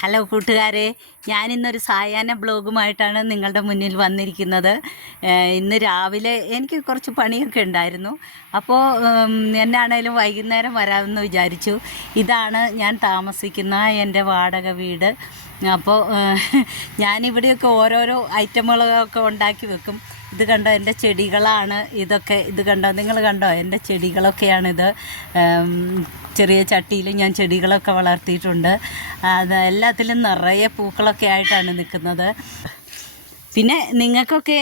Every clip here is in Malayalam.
ഹലോ കൂട്ടുകാരെ, ഞാനിന്നൊരു സായാഹ്ന ബ്ലോഗുമായിട്ടാണ് നിങ്ങളുടെ മുന്നിൽ വന്നിരിക്കുന്നത്. ഇന്ന് രാവിലെ എനിക്ക് കുറച്ച് പണിയൊക്കെ ഉണ്ടായിരുന്നു. അപ്പോൾ എന്നാണേലും വൈകുന്നേരം വരാമെന്ന് വിചാരിച്ചു. ഇതാണ് ഞാൻ താമസിക്കുന്ന എൻ്റെ വാടക വീട്. അപ്പോൾ ഞാനിവിടെയൊക്കെ ഓരോരോ ഐറ്റമുകളൊക്കെ ഉണ്ടാക്കി വെക്കും. ഇത് കണ്ടോ, എൻ്റെ ചെടികളാണ് ഇതൊക്കെ. ഇത് കണ്ടോ, നിങ്ങൾ കണ്ടോ, എൻ്റെ ചെടികളൊക്കെയാണിത്. ചെറിയ ചട്ടിയിൽ ഞാൻ ചെടികളൊക്കെ വളർത്തിയിട്ടുണ്ട്. അത് എല്ലാത്തിലും നിറയെ പൂക്കളൊക്കെ ആയിട്ടാണ് നിൽക്കുന്നത്. പിന്നെ നിങ്ങൾക്കൊക്കെ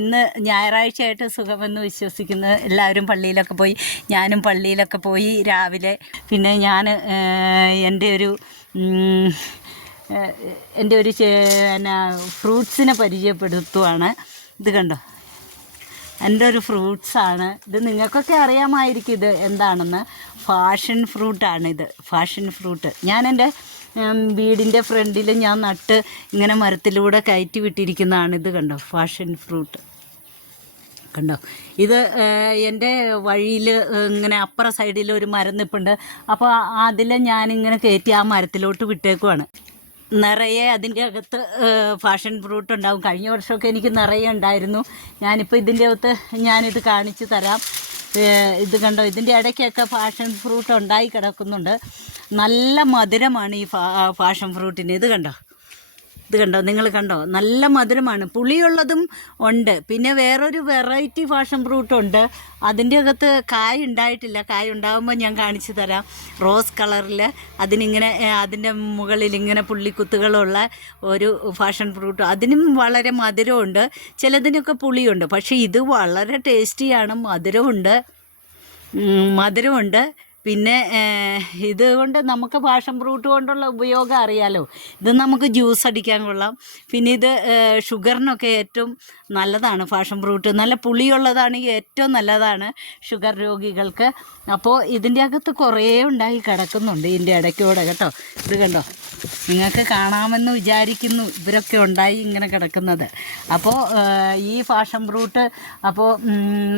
ഇന്ന് ഞായറാഴ്ചയായിട്ട് സുഖമെന്ന് വിശ്വസിക്കുന്നു. എല്ലാവരും പള്ളിയിലൊക്കെ പോയി, ഞാനും പള്ളിയിലൊക്കെ പോയി രാവിലെ. പിന്നെ ഞാൻ എൻ്റെ ഒരു ഫ്രൂട്ട്സിനെ പരിചയപ്പെടുത്തുവാണ്. ഇത് കണ്ടോ, എൻ്റെ ഒരു ഫ്രൂട്ട്സാണ് ഇത്. നിങ്ങൾക്കൊക്കെ അറിയാമായിരിക്കും ഇത് എന്താണെന്ന്. ഫാഷൻ ഫ്രൂട്ടാണിത്, ഫാഷൻ ഫ്രൂട്ട്. ഞാൻ എൻ്റെ വീടിൻ്റെ ഫ്രണ്ടിൽ ഞാൻ നട്ട് ഇങ്ങനെ മരത്തിലൂടെ കയറ്റി വിട്ടിരിക്കുന്നതാണ്. ഇത് കണ്ടോ, ഫാഷൻ ഫ്രൂട്ട് കണ്ടോ. ഇത് എൻ്റെ വഴിയിൽ ഇങ്ങനെ അപ്പുറ സൈഡിൽ ഒരു മരം നിൽപ്പുണ്ട്. അപ്പോൾ അതിൽ ഞാനിങ്ങനെ കയറ്റി ആ മരത്തിലോട്ട് വിട്ടേക്കുവാണ്. നിറയെ അതിൻ്റെ അകത്ത് ഫാഷൻ ഫ്രൂട്ട് ഉണ്ടാവും. കഴിഞ്ഞ വർഷമൊക്കെ എനിക്ക് നിറയെ ഉണ്ടായിരുന്നു. ഞാനിപ്പോൾ ഇതിൻ്റെ അകത്ത് ഞാനിത് കാണിച്ചു തരാം. ഇത് കണ്ടോ, ഇതിൻ്റെ ഇടയ്ക്കൊക്കെ ഫാഷൻ ഫ്രൂട്ട് ഉണ്ടായി കിടക്കുന്നുണ്ട്. നല്ല മധുരമാണ് ഈ ഫാഷൻ ഫ്രൂട്ടിന്. ഇത് കണ്ടോ, നിങ്ങൾ കണ്ടോ, നല്ല മധുരമാണ്. പുളിയുള്ളതും ഉണ്ട്. പിന്നെ വേറൊരു വെറൈറ്റി ഫാഷൻ ഫ്രൂട്ടുണ്ട്. അതിൻ്റെ അകത്ത് കായ ഉണ്ടായിട്ടില്ല. കായ ഉണ്ടാകുമ്പോൾ ഞാൻ കാണിച്ചു തരാം. റോസ് കളറിൽ അതിനിങ്ങനെ അതിൻ്റെ മുകളിൽ ഇങ്ങനെ പുള്ളിക്കുത്തുകളുള്ള ഒരു ഫാഷൻ ഫ്രൂട്ട്. അതിനും വളരെ മധുരമുണ്ട്. ചിലതിനൊക്കെ പുളിയുണ്ട്. പക്ഷേ ഇത് വളരെ ടേസ്റ്റിയാണ്. മധുരമുണ്ട്. പിന്നെ ഇതുകൊണ്ട് നമുക്ക് പാഷൻ ഫ്രൂട്ട് കൊണ്ടുള്ള ഉപയോഗം അറിയാലോ. ഇത് നമുക്ക് ജ്യൂസ് അടിക്കാൻ കൊള്ളാം. പിന്നെ ഇത് ഷുഗറിനൊക്കെ ഏറ്റവും നല്ലതാണ് ഫാഷൻ ഫ്രൂട്ട്. നല്ല പുളിയുള്ളതാണെങ്കിൽ ഏറ്റവും നല്ലതാണ് ഷുഗർ രോഗികൾക്ക്. അപ്പോൾ ഇതിൻ്റെ അകത്ത് കുറേ ഉണ്ടായി കിടക്കുന്നുണ്ട് ഇതിൻ്റെ ഇടയ്ക്കൂടെ കേട്ടോ. ഇത് കണ്ടോ, നിങ്ങൾക്ക് കാണാമെന്ന് വിചാരിക്കുന്നു. ഇവരൊക്കെ ഉണ്ടായി ഇങ്ങനെ കിടക്കുന്നത്. അപ്പോൾ ഈ ഫാഷൻ ഫ്രൂട്ട് അപ്പോൾ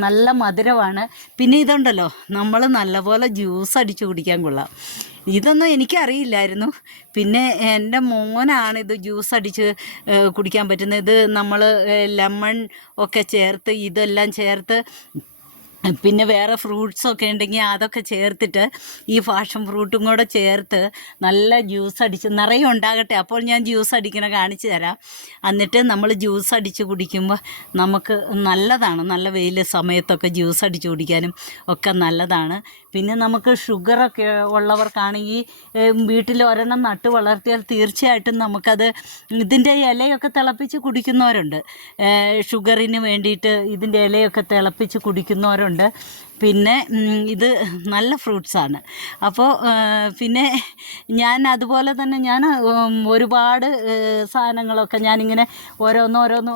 നല്ല മധുരമാണ്. പിന്നെ ഇതുണ്ടല്ലോ, നമ്മൾ നല്ലപോലെ ജ്യൂസ് അടിച്ച് കുടിക്കാൻ കൊള്ളാം. ഇതൊന്നും എനിക്കറിയില്ലായിരുന്നു. പിന്നെ എൻ്റെ മോനാണിത് ജ്യൂസ് അടിച്ച് കുടിക്കാൻ പറ്റുന്നത്. ഇത് നമ്മൾ ലെമൺ ഒക്കെ ചേർത്ത്, ഇതെല്ലാം ചേർത്ത്, പിന്നെ വേറെ ഫ്രൂട്ട്സൊക്കെ ഉണ്ടെങ്കിൽ അതൊക്കെ ചേർത്തിട്ട് ഈ ഫാഷൻ ഫ്രൂട്ടും കൂടെ ചേർത്ത് നല്ല ജ്യൂസ് അടിച്ച് നിറയെ ഉണ്ടാകട്ടെ. അപ്പോൾ ഞാൻ ജ്യൂസ് അടിക്കണ കാണിച്ചു തരാം. എന്നിട്ട് നമ്മൾ ജ്യൂസ് അടിച്ച് കുടിക്കുമ്പോൾ നമുക്ക് നല്ലതാണ്. നല്ല വെയിൽ സമയത്തൊക്കെ ജ്യൂസ് അടിച്ച് കുടിക്കാനും ഒക്കെ നല്ലതാണ്. പിന്നെ നമുക്ക് ഷുഗറൊക്കെ ഉള്ളവർക്കാണെങ്കിൽ വീട്ടിൽ ഒരെണ്ണം നട്ട് വളർത്തിയാൽ തീർച്ചയായിട്ടും നമുക്കത് ഇതിൻ്റെ ഇലയൊക്കെ തിളപ്പിച്ച് കുടിക്കുന്നവരുണ്ട്. ഷുഗറിന് വേണ്ടിയിട്ട് ഇതിൻ്റെ ഇലയൊക്കെ തിളപ്പിച്ച് കുടിക്കുന്നവരുണ്ട്. പിന്നെ ഇത് നല്ല ഫ്രൂട്ട്സാണ്. അപ്പോൾ പിന്നെ ഞാൻ അതുപോലെ തന്നെ ഞാൻ ഒരുപാട് സാധനങ്ങളൊക്കെ ഞാനിങ്ങനെ ഓരോന്ന്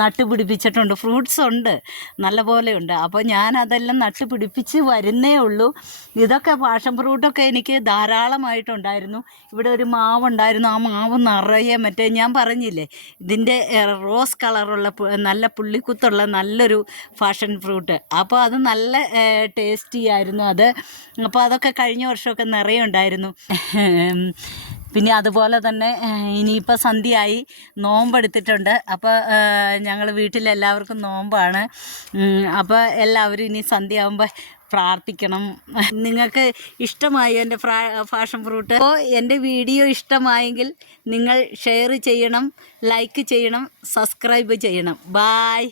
നട്ടുപിടിപ്പിച്ചിട്ടുണ്ട്. ഫ്രൂട്ട്സ് ഉണ്ട്, നല്ല പോലെ ഉണ്ട്. അപ്പോൾ ഞാൻ അതെല്ലാം നട്ടുപിടിപ്പിച്ച് വരുന്നേ ഉള്ളൂ. ഇതൊക്കെ പാഷൻ ഫ്രൂട്ടൊക്കെ എനിക്ക് ധാരാളമായിട്ടുണ്ടായിരുന്നു. ഇവിടെ ഒരു മാവുണ്ടായിരുന്നു. ആ മാവ് നിറയെ മറ്റേ ഞാൻ പറഞ്ഞില്ലേ, ഇതിൻ്റെ റോസ് കളറുള്ള നല്ല പുള്ളിക്കുത്തുള്ള നല്ലൊരു ഫാഷൻ ഫ്രൂട്ട്. അപ്പോൾ അത് നല്ല ടേസ്റ്റി ആയിരുന്നു അത്. അപ്പോൾ അതൊക്കെ കഴിഞ്ഞ വർഷമൊക്കെ നിറയെ ഉണ്ടായിരുന്നു. പിന്നെ അതുപോലെ തന്നെ ഇനിയിപ്പോൾ സന്ധ്യയായി, നോമ്പെടുത്തിട്ടുണ്ട്. അപ്പോൾ ഞങ്ങൾ വീട്ടിലെല്ലാവർക്കും നോമ്പാണ്. അപ്പോൾ എല്ലാവരും ഇനി സന്ധ്യയാകുമ്പോൾ പ്രാർത്ഥിക്കണം. നിങ്ങൾക്ക് ഇഷ്ടമായി എൻ്റെ ഫാഷൻ ഫ്രൂട്ട്? അപ്പോൾ എൻ്റെ വീഡിയോ ഇഷ്ടമായെങ്കിൽ നിങ്ങൾ ഷെയർ ചെയ്യണം, ലൈക്ക് ചെയ്യണം, സബ്സ്ക്രൈബ് ചെയ്യണം. ബായ്.